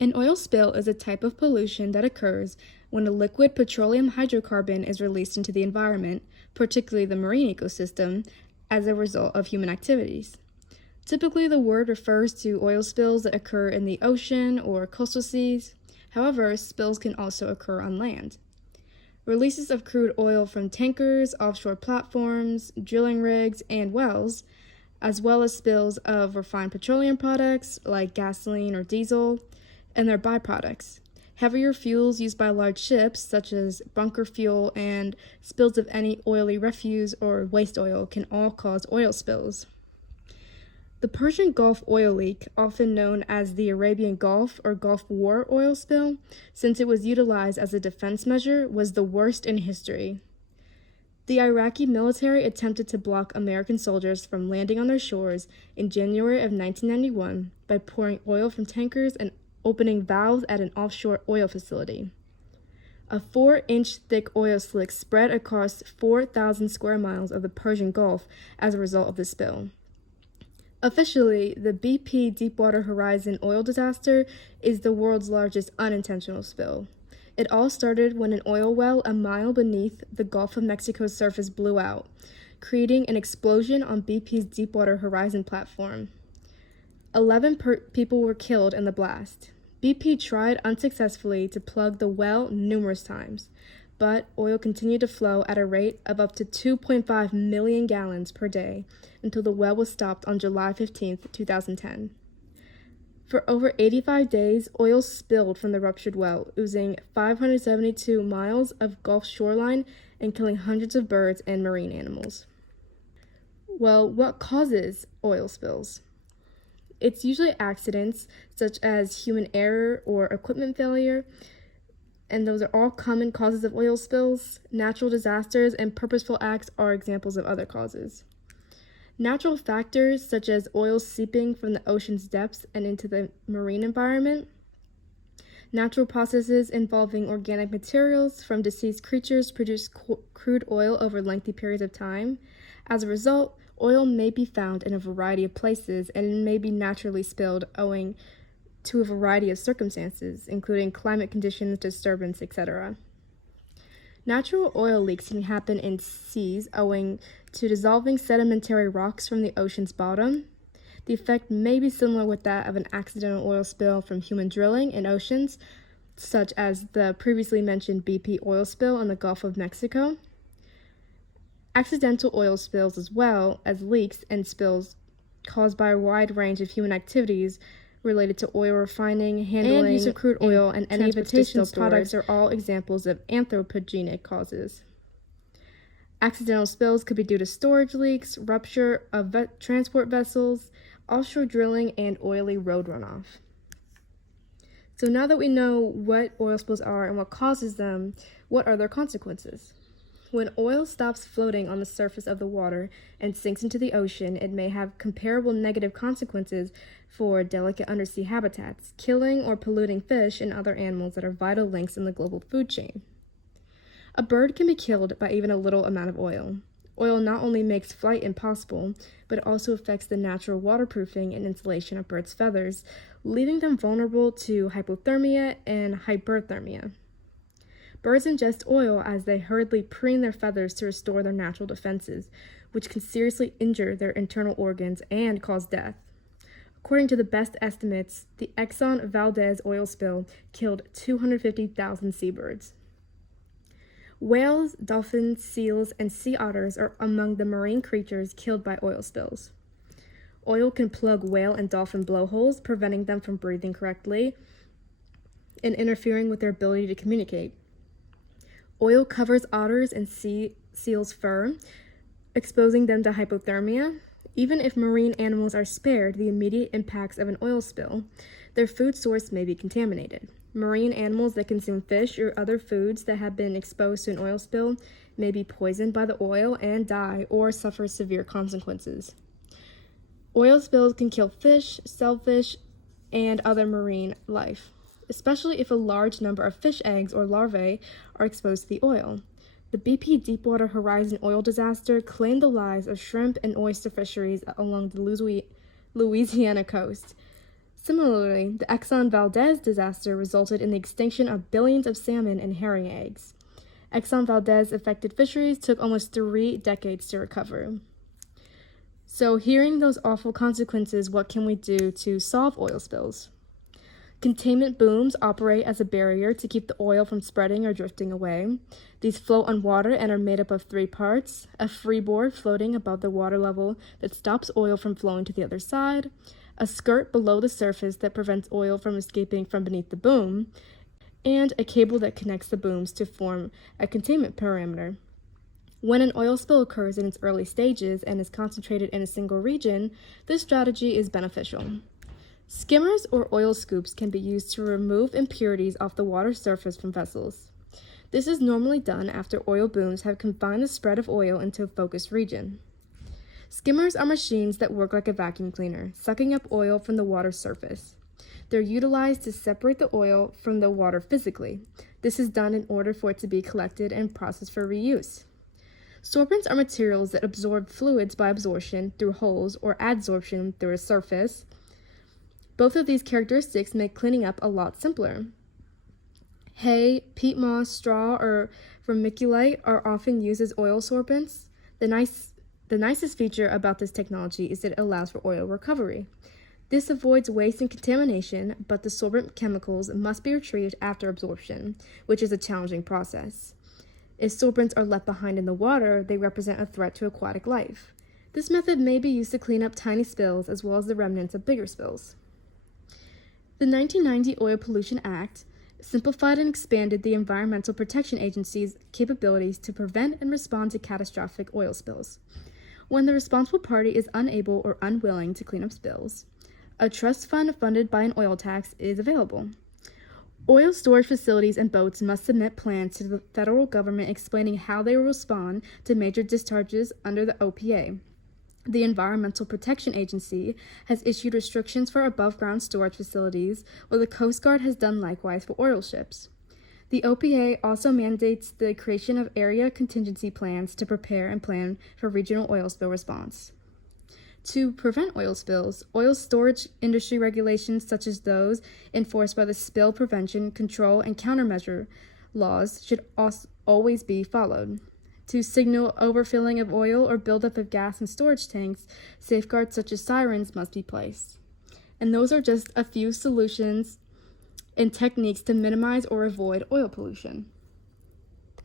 An oil spill is a type of pollution that occurs when a liquid petroleum hydrocarbon is released into the environment, particularly the marine ecosystem, as a result of human activities. Typically, the word refers to oil spills that occur in the ocean or coastal seas. However, spills can also occur on land. Releases of crude oil from tankers, offshore platforms, drilling rigs, and wells, as well as spills of refined petroleum products like gasoline or diesel, and their byproducts. Heavier fuels used by large ships, such as bunker fuel, and spills of any oily refuse or waste oil can all cause oil spills. The Persian Gulf oil leak, often known as the Arabian Gulf or Gulf War oil spill, since it was utilized as a defense measure, was the worst in history. The Iraqi military attempted to block American soldiers from landing on their shores in January of 1991 by pouring oil from tankers and opening valves at an offshore oil facility. A 4-inch thick oil slick spread across 4,000 square miles of the Persian Gulf as a result of the spill. Officially, the BP Deepwater Horizon oil disaster is the world's largest unintentional spill. It all started when an oil well a mile beneath the Gulf of Mexico's surface blew out, creating an explosion on BP's Deepwater Horizon platform. 11 people were killed in the blast. BP tried unsuccessfully to plug the well numerous times, but oil continued to flow at a rate of up to 2.5 million gallons per day until the well was stopped on July 15, 2010. For over 85 days, oil spilled from the ruptured well, oozing 572 miles of Gulf shoreline and killing hundreds of birds and marine animals. Well, what causes oil spills? It's usually accidents such as human error or equipment failure, and those are all common causes of oil spills. Natural disasters and purposeful acts are examples of other causes. Natural factors such as oil seeping from the ocean's depths and into the marine environment. Natural processes involving organic materials from deceased creatures produce crude oil over lengthy periods of time. As a result, oil may be found in a variety of places and may be naturally spilled owing to a variety of circumstances, including climate conditions, disturbance, etc. Natural oil leaks can happen in seas owing to dissolving sedimentary rocks from the ocean's bottom. The effect may be similar with that of an accidental oil spill from human drilling in oceans, such as the previously mentioned BP oil spill in the Gulf of Mexico. Accidental oil spills, as well as leaks and spills caused by a wide range of human activities related to oil refining, handling, and use of crude oil, and any of its distilled products are all examples of anthropogenic causes. Accidental spills could be due to storage leaks, rupture of transport vessels, offshore drilling, and oily road runoff. So now that we know what oil spills are and what causes them, what are their consequences? When oil stops floating on the surface of the water and sinks into the ocean, it may have comparable negative consequences for delicate undersea habitats, killing or polluting fish and other animals that are vital links in the global food chain. A bird can be killed by even a little amount of oil. Oil not only makes flight impossible, but it also affects the natural waterproofing and insulation of birds' feathers, leaving them vulnerable to hypothermia and hyperthermia. Birds ingest oil as they hurriedly preen their feathers to restore their natural defenses, which can seriously injure their internal organs and cause death. According to the best estimates, the Exxon Valdez oil spill killed 250,000 seabirds. Whales, dolphins, seals, and sea otters are among the marine creatures killed by oil spills. Oil can plug whale and dolphin blowholes, preventing them from breathing correctly and interfering with their ability to communicate. Oil covers otters and seals' fur, exposing them to hypothermia. Even if marine animals are spared the immediate impacts of an oil spill, their food source may be contaminated. Marine animals that consume fish or other foods that have been exposed to an oil spill may be poisoned by the oil and die or suffer severe consequences. Oil spills can kill fish, shellfish, and other marine life, especially if a large number of fish eggs or larvae are exposed to the oil. The BP Deepwater Horizon oil disaster claimed the lives of shrimp and oyster fisheries along the Louisiana coast. Similarly, the Exxon Valdez disaster resulted in the extinction of billions of salmon and herring eggs. Exxon Valdez affected fisheries took almost 3 decades to recover. So, hearing those awful consequences, what can we do to solve oil spills? Containment booms operate as a barrier to keep the oil from spreading or drifting away. These float on water and are made up of 3 parts: a freeboard floating above the water level that stops oil from flowing to the other side, a skirt below the surface that prevents oil from escaping from beneath the boom, and a cable that connects the booms to form a containment parameter. When an oil spill occurs in its early stages and is concentrated in a single region, this strategy is beneficial. Skimmers or oil scoops can be used to remove impurities off the water surface from vessels. This is normally done after oil booms have confined the spread of oil into a focused region. Skimmers are machines that work like a vacuum cleaner, sucking up oil from the water surface. They're utilized to separate the oil from the water physically. This is done in order for it to be collected and processed for reuse. Sorbents are materials that absorb fluids by absorption through holes or adsorption through a surface. Both of these characteristics make cleaning up a lot simpler. Hay, peat moss, straw, or vermiculite are often used as oil sorbents. The nicest feature about this technology is that it allows for oil recovery. This avoids waste and contamination, but the sorbent chemicals must be retrieved after absorption, which is a challenging process. If sorbents are left behind in the water, they represent a threat to aquatic life. This method may be used to clean up tiny spills as well as the remnants of bigger spills. The 1990 Oil Pollution Act simplified and expanded the Environmental Protection Agency's capabilities to prevent and respond to catastrophic oil spills. When the responsible party is unable or unwilling to clean up spills, a trust fund funded by an oil tax is available. Oil storage facilities and boats must submit plans to the federal government explaining how they will respond to major discharges under the OPA. The Environmental Protection Agency has issued restrictions for above-ground storage facilities, while the Coast Guard has done likewise for oil ships. The OPA also mandates the creation of area contingency plans to prepare and plan for regional oil spill response. To prevent oil spills, oil storage industry regulations such as those enforced by the Spill Prevention, Control, and Countermeasure laws should always be followed. To signal overfilling of oil or buildup of gas in storage tanks, safeguards such as sirens must be placed. And those are just a few solutions and techniques to minimize or avoid oil pollution.